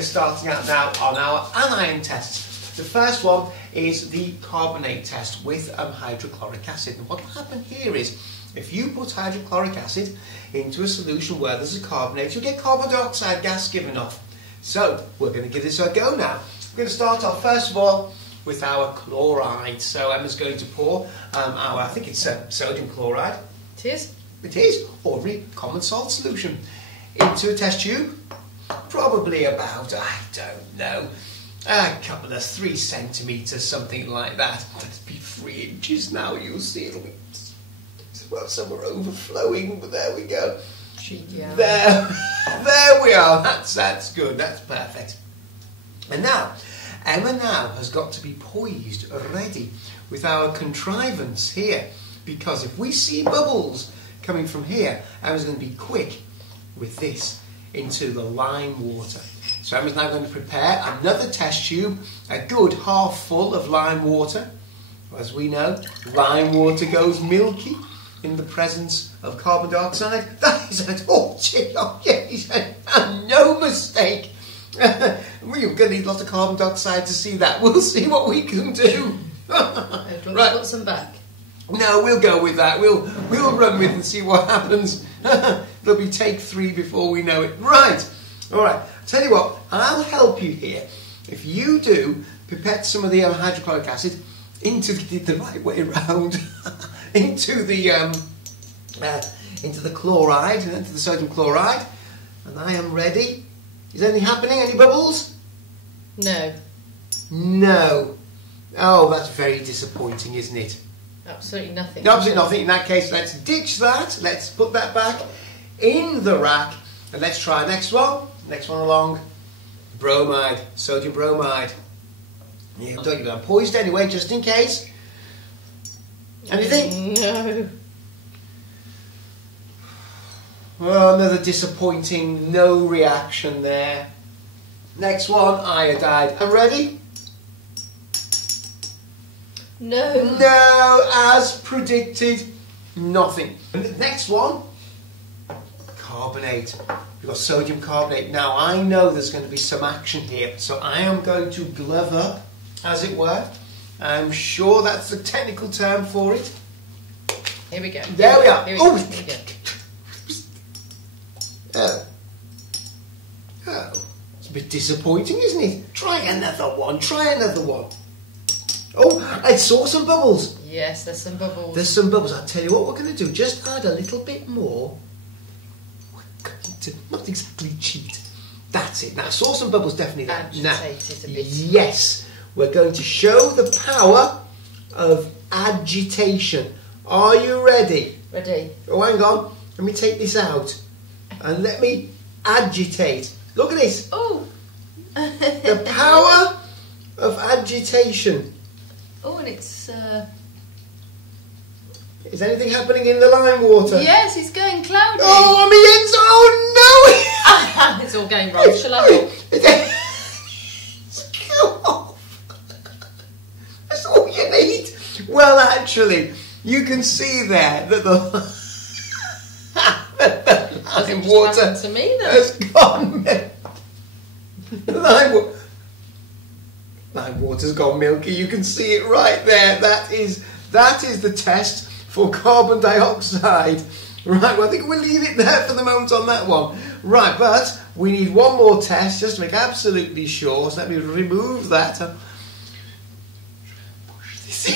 Starting out now on our anion tests. The first one is the carbonate test with hydrochloric acid. And what will happen here is, if you put hydrochloric acid into a solution where there's a carbonate, you'll get carbon dioxide gas given off. So we're going to give this a go now. We're going to start off first of all with our chloride. So Emma's going to pour I think it's sodium chloride. It is? It is, ordinary common salt solution, into a test tube. Probably about, I don't know, a couple of 3 centimetres, something like that. That'd be 3 inches now, you'll see it'll be, well, somewhere overflowing, but there we go. Yeah. There we are, that's good, that's perfect. And now, Emma now has got to be poised, ready, with our contrivance here, because if we see bubbles coming from here, Emma's going to be quick with this into the lime water. So Emma's now going to prepare another test tube, a good half full of lime water. As we know, lime water goes milky in the presence of carbon dioxide. That is no mistake. We're going to need lots of carbon dioxide to see that. We'll see what we can do. Right. Put some back. No, we'll go with that. We'll run with and see what happens. There'll be take 3 before we know it. Right. All right. Tell you what, I'll help you here. If you do pipette some of the hydrochloric acid into the right way around, into the chloride, into the sodium chloride, and I am ready. Is anything happening? Any bubbles? No. No. Oh, that's very disappointing, isn't it? Absolutely nothing. No, absolutely nothing. In that case, let's ditch that. Let's put that back in the rack. And let's try next one. Next one along. Bromide. Sodium bromide. Yeah, don't give it. I'm poised anyway, just in case. Anything? No. Oh, another disappointing no reaction there. Next one, iodide. I'm ready? No. No, as predicted, nothing. And the next one, carbonate. We've got sodium carbonate. Now, I know there's going to be some action here, so I am going to glove up, as it were. I'm sure that's the technical term for it. Here we go. There we are. Oh! Here we go. Oh, it's a bit disappointing, isn't it? Try another one. Try another one. Oh, I saw some bubbles. Yes, there's some bubbles. There's some bubbles. I'll tell you what we're going to do. Just add a little bit more. We're going to not exactly cheat. That's it. Now, I saw some bubbles definitely there. Agitate it a bit. Yes, we're going to show the power of agitation. Are you ready? Ready. Oh, hang on. Let me take this out. And let me agitate. Look at this. Oh. The power of agitation. Oh, and it's... Is anything happening in the lime water? Yes, it's going cloudy. Oh, I'm in. Oh, no! It's all going wrong. Shall I help? Go off. That's all you need. Well, actually, you can see there that the lime water to me, then? has gone. Lime water's gone milky. You can see it right there. That is the test for carbon dioxide. Right, well, I think we'll leave it there for the moment on that one. Right, but we need one more test just to make absolutely sure. So let me remove that. Push this in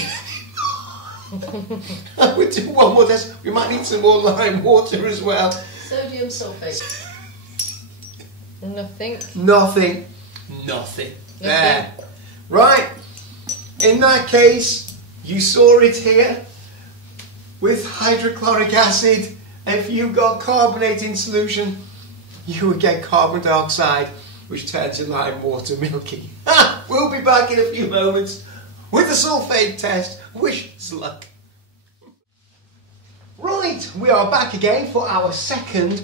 anymore. We'll do one more test. We might need some more lime water as well. Sodium sulfate. Nothing. Nothing. There. Right. In that case, you saw it here. With hydrochloric acid, if you've got carbonate in solution, you will get carbon dioxide, which turns your lime water milky. We'll be back in a few moments with the sulfate test. Wish us luck. Right, we are back again for our second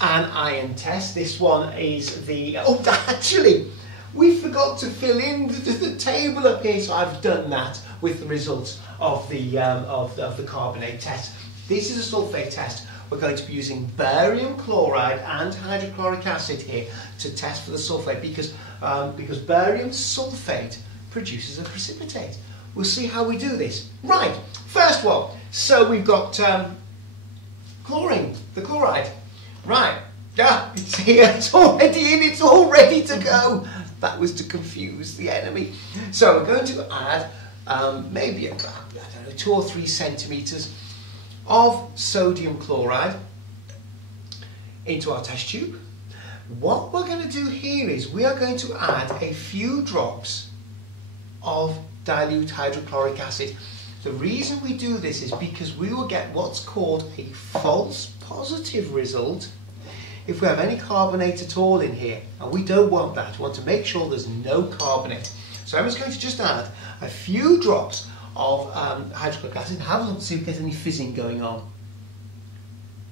anion test. This one is the... Oh, actually, we forgot to fill in the table up here, so I've done that with the results of the carbonate test. This is a sulfate test. We're going to be using barium chloride and hydrochloric acid here to test for the sulfate because barium sulfate produces a precipitate. We'll see how we do this. Right, first one. So we've got chlorine, the chloride. Right, it's here, it's already in, it's all ready to go. That was to confuse the enemy. So we're going to add maybe I don't know, 2 or 3 centimetres of sodium chloride into our test tube. What we're going to do here is we are going to add a few drops of dilute hydrochloric acid. The reason we do this is because we will get what's called a false positive result if we have any carbonate at all in here, and we don't want that. We want to make sure there's no carbonate. So I'm just going to just add a few drops of hydrochloric acid. Have a look to see if we get any fizzing going on.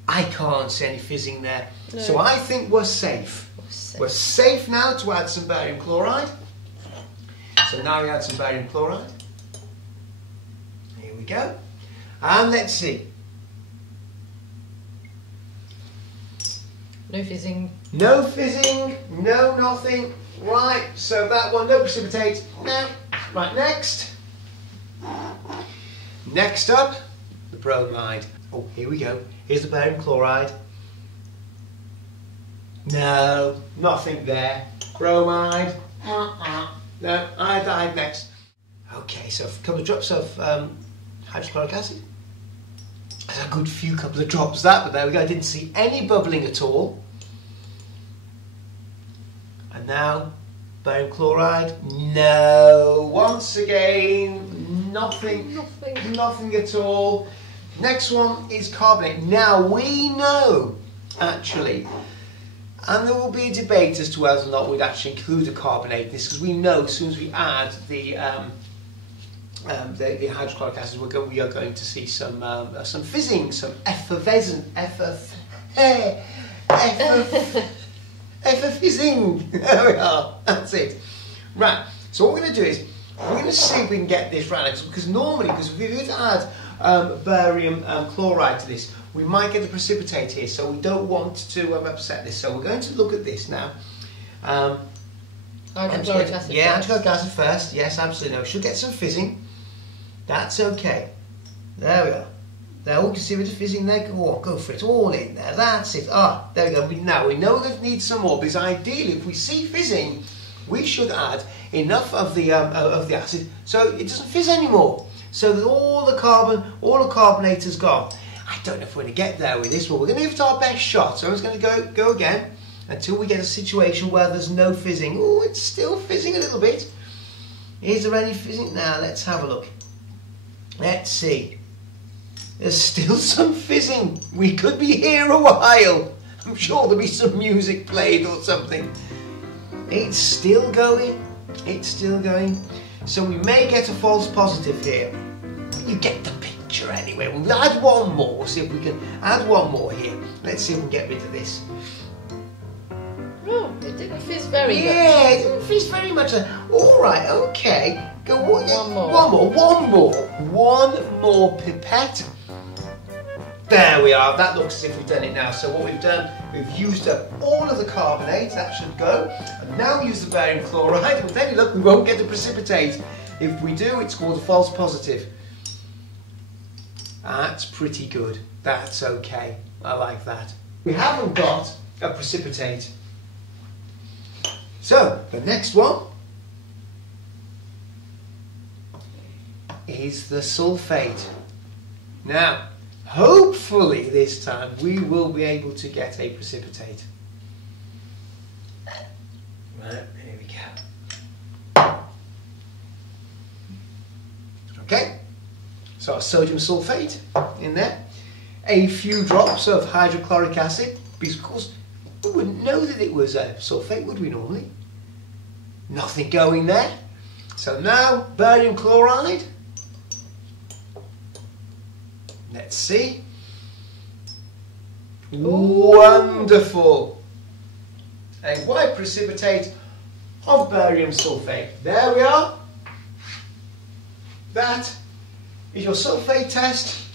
I can't see any fizzing there. No. So I think we're safe. We're safe now to add some barium chloride. So now we add some barium chloride. Here we go. And let's see. No fizzing. No fizzing, no nothing. Right, so that one, no precipitate. No. Right, next. Next up, the bromide. Oh, here we go. Here's the barium chloride. No, nothing there. Bromide. No, iodide next. Okay, so a couple of drops of hydrochloric acid. That's a good few couple of drops that, but there we go. I didn't see any bubbling at all. And now, barium chloride. No, once again, nothing at all. Next one is carbonate. Now we know, actually, and there will be a debate as to whether or not we'd actually include a carbonate in this, because we know as soon as we add the hydrochloric acid, we are going to see some fizzing, some effervescent, fizzing. There we are. That's it. Right. So what we're going to do is we're going to see if we can get this right, because normally, because if we were to add barium chloride to this, we might get a precipitate here. So we don't want to upset this. So we're going to look at this now. Hydrochloric acid. Yeah, hydrochloric acid first. Yes, absolutely. No, we should get some fizzing. That's okay. There we are. There, we can see a bit of fizzing there. Go for it. All in there. That's it. Ah, there we go. Now we know we're going to need some more, because ideally, if we see fizzing, we should add enough of the acid so it doesn't fizz anymore. So that all the carbonate has gone. I don't know if we're going to get there with this, but we're going to give it our best shot. So I'm just going to go again until we get a situation where there's no fizzing. Oh, it's still fizzing a little bit. Is there any fizzing? Now let's have a look. Let's see. There's still some fizzing. We could be here a while. I'm sure there'll be some music played or something. It's still going. It's still going. So we may get a false positive here. You get the picture anyway. We'll add one more. See if we can add one more here. Let's see if we can get rid of this. Oh, it didn't fizz very much. Yeah, it didn't fizz very much. All right, okay. Go one more pipette. There we are. That looks as if we've done it now. So what we've done, we've used up all of the carbonate. That should go. And now we use the barium chloride. But then look, we won't get the precipitate. If we do, it's called a false positive. That's pretty good. That's okay. I like that. We haven't got a precipitate. So the next one is the sulfate. Now, hopefully this time we will be able to get a precipitate. Right, here we go. Okay, so our sodium sulfate in there, a few drops of hydrochloric acid, because of course We wouldn't know that it was sulfate, would we normally? Nothing going there. So now, barium chloride. Let's see. Ooh. Wonderful. A white precipitate of barium sulfate. There we are. That is your sulfate test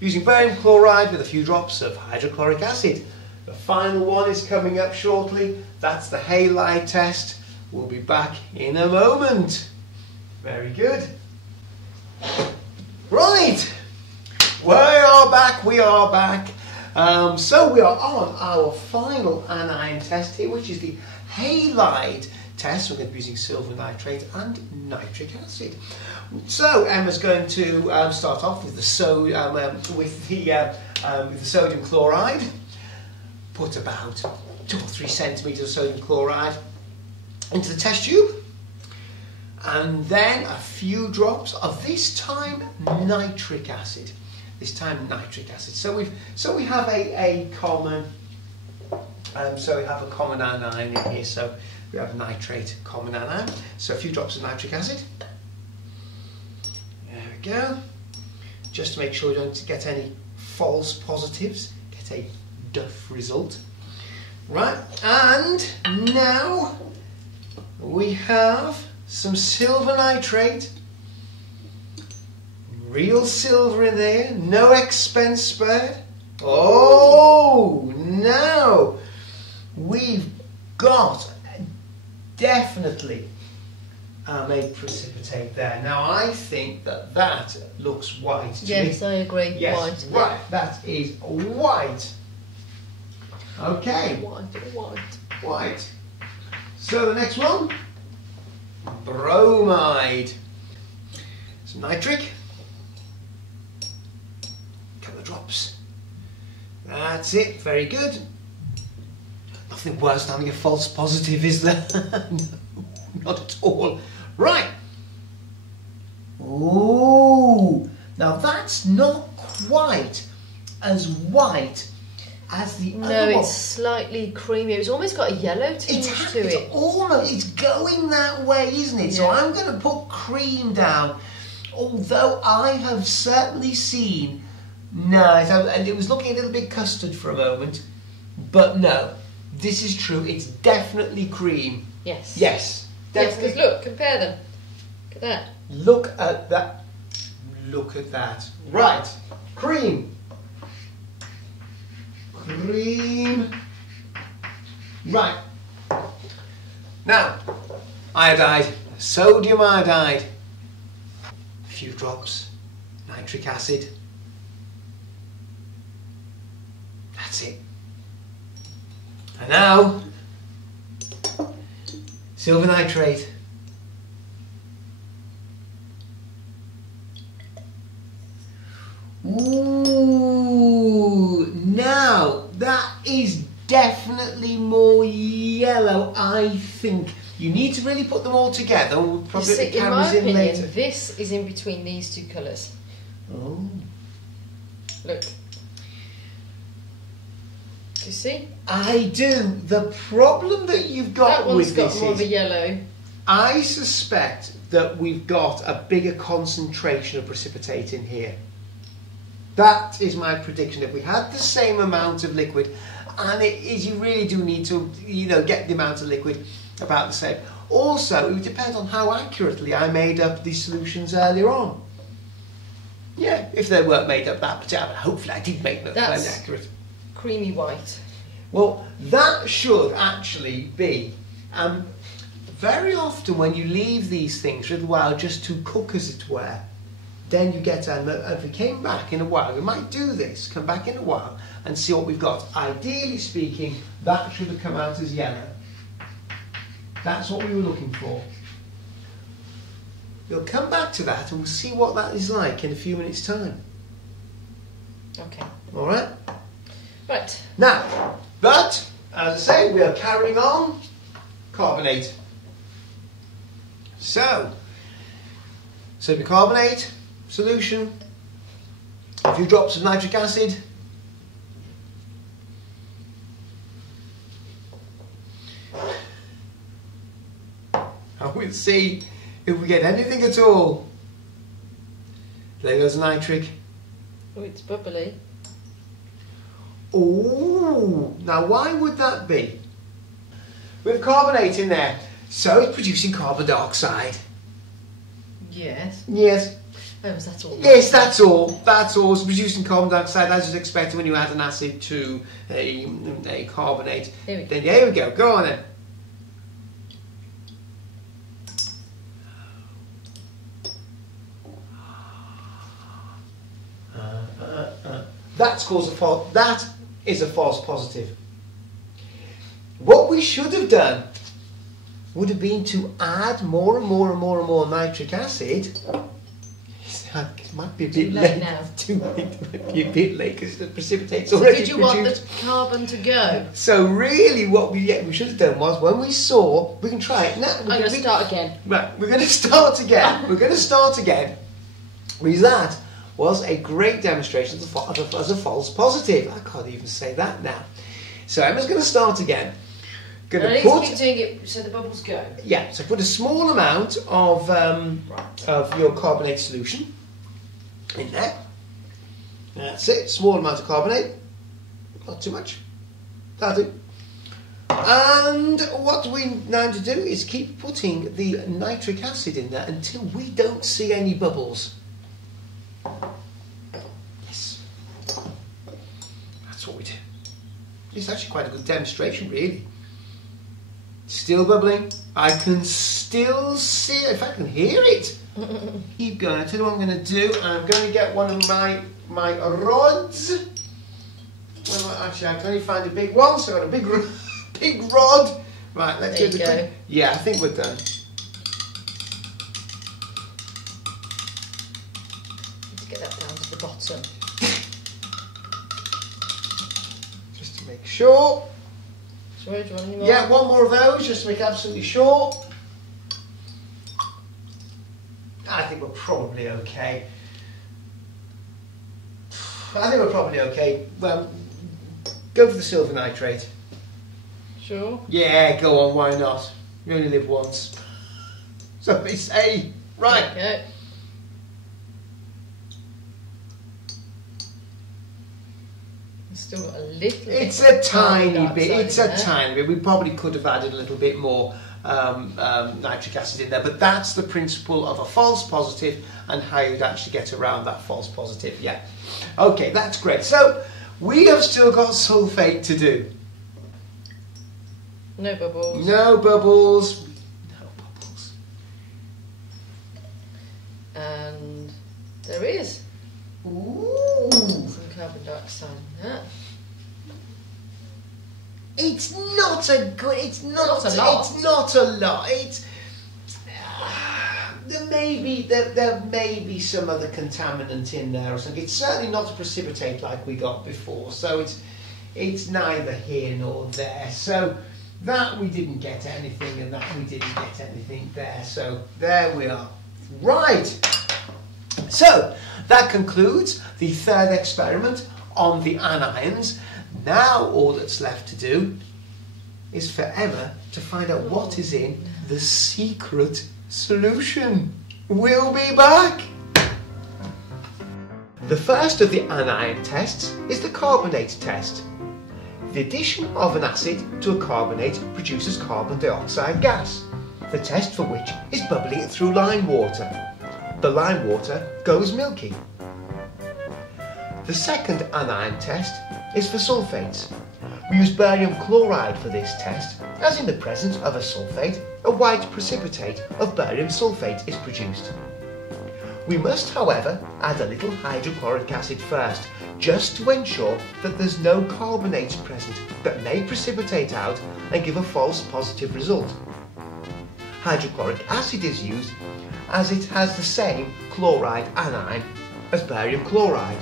using barium chloride with a few drops of hydrochloric acid. The final one is coming up shortly. That's the halide test. We'll be back in a moment. Very good. Right. We are back. So we are on our final anion test here, which is the halide test. We're going to be using silver nitrate and nitric acid. So Emma's going to start off with the sodium chloride. Put about 2 or 3 centimetres of sodium chloride into the test tube, and then a few drops of this time nitric acid. So we have a common anion in here. So we have nitrate common anion. So a few drops of nitric acid. There we go. Just to make sure you don't get any false positives. Get a duff result. Right, and now we have some silver nitrate. Real silver in there, no expense spared. Oh, now we've got definitely a precipitate there. Now I think that looks white to me. Yes, I agree. Yes, White. right, that is white. Okay. White. So the next one, bromide. Some nitric. A couple of drops. That's it. Very good. Nothing worse than having a false positive, is there? No, not at all. Right. Ooh. Now that's not quite as white as the other one. No, it's slightly creamy. It's almost got a yellow tinge to it. It's going that way, isn't it? Yeah. So I'm going to put cream down. Although I have certainly seen, and it was looking a little bit custard for a moment, but no, this is true. It's definitely cream. Yes. Yes. Definitely. Yes, because look, compare them. Look at that. Look at that. Look at that. Right. Cream. Right. Now, iodide, sodium iodide, a few drops, nitric acid. That's it. And now, silver nitrate. Ooh, now that is definitely more yellow, I think. You need to really put them all together. We'll probably put the cameras in later. This is in between these two colours. Oh. Look. Do you see? I do. The problem that you've got with this is... That one's got more of a yellow. I suspect that we've got a bigger concentration of precipitate in here. That is my prediction. If we had the same amount of liquid, and it is, you really do need to, get the amount of liquid about the same. Also, it would depend on how accurately I made up these solutions earlier on. Yeah, if they weren't made up that particular, hopefully I did make them fairly accurate. Creamy white. Well, that should actually be. Very often when you leave these things for a little while just to cook, as it were, then you get, if we came back in a while, we might do this, come back in a while and see what we've got. Ideally speaking, that should have come out as yellow. That's what we were looking for. We'll come back to that and we'll see what that is like in a few minutes' time. Okay. All right? Right. Now, but, as I say, we are carrying on. Carbonate. So, sodium carbonate solution, a few drops of nitric acid, And we'll see if we get anything at all. There goes nitric. Oh, it's bubbly. Oh, now why would that be? With carbonate in there, so it's producing carbon dioxide. Yes. Yes. Oh, was that all? Yes, that's all. That's all. It's producing carbon dioxide as you'd expect when you add an acid to a carbonate. Here we go. Then here we go. Go on then. That's called a false. That is a false positive. What we should have done would have been to add more and more and more and more nitric acid. It might be a bit late now. Too late. It might be a bit late because the precipitate's So already did you produced. want the carbon to go? So really, what we should have done was when we saw, we can try it now. I'm going to start again. Right, we're going to start again. We're going to start again. Because that was a great demonstration as a false positive. I can't even say that now. So Emma's going to start again. Going I to need to put, keep doing it so the bubbles go. yeah. So put a small amount of your carbonate solution in there. That's it. Small amount of carbonate. Not too much. That'll do. And what we now to do is keep putting the nitric acid in there until we don't see any bubbles. Yes. That's what we do. It's actually quite a good demonstration, really. Still bubbling. I can still see it. If I can hear it. Keep going. I tell you what I'm going to do. I'm going to get one of my rods. Well, actually, I can only find a big one, so I've got a big rod. Right, let's There do you the. go. Yeah, I think we're done. Let's get that down to the bottom. Just to make sure. Sorry, do you want any more? Yeah, one more of those, just to make absolutely sure. I think we're probably okay. I think we're probably okay. Well, go for the silver nitrate. Sure. Yeah, go on, why not? You only live once. So they say. Right. Okay. Still got a little. It's bit a of tiny carbon bit. dioxide It's in a there. tiny bit. We probably could have added a little bit more nitric acid in there, but that's the principle of a false positive and how you'd actually get around that false positive. Yeah. Okay, that's great. So we have still got sulfate to do. No bubbles. No bubbles. No bubbles. And there is Ooh. some carbon dioxide in that. It's not a good. It's not Not a lot. It's not a lot. It's there may be some other contaminant in there or something. It's certainly not a precipitate like we got before. So it's neither here nor there. So that we didn't get anything, and that we didn't get anything there. So there we are. Right. So that concludes the third experiment on the anions. Now all that's left to do is for Emma to find out what is in the secret solution. We'll be back. The first of the anion tests is the carbonate test. The addition of an acid to a carbonate produces carbon dioxide gas, the test for which is bubbling it through lime water. The lime water goes milky. The second anion test is for sulfates. We use barium chloride for this test, as in the presence of a sulfate, a white precipitate of barium sulfate is produced. We must, however, add a little hydrochloric acid first, just to ensure that there's no carbonates present that may precipitate out and give a false positive result. Hydrochloric acid is used as it has the same chloride anion as barium chloride.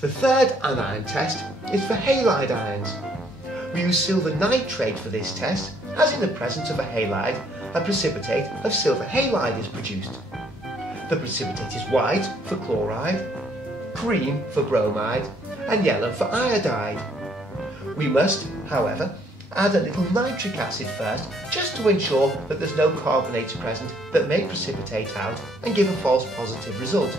The third anion test is for halide ions. We use silver nitrate for this test, as in the presence of a halide, a precipitate of silver halide is produced. The precipitate is white for chloride, cream for bromide, and yellow for iodide. We must, however, add a little nitric acid first, just to ensure that there's no carbonates present that may precipitate out and give a false positive result.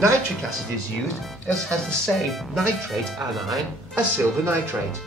Nitric acid is used as has the same nitrate anion as silver nitrate.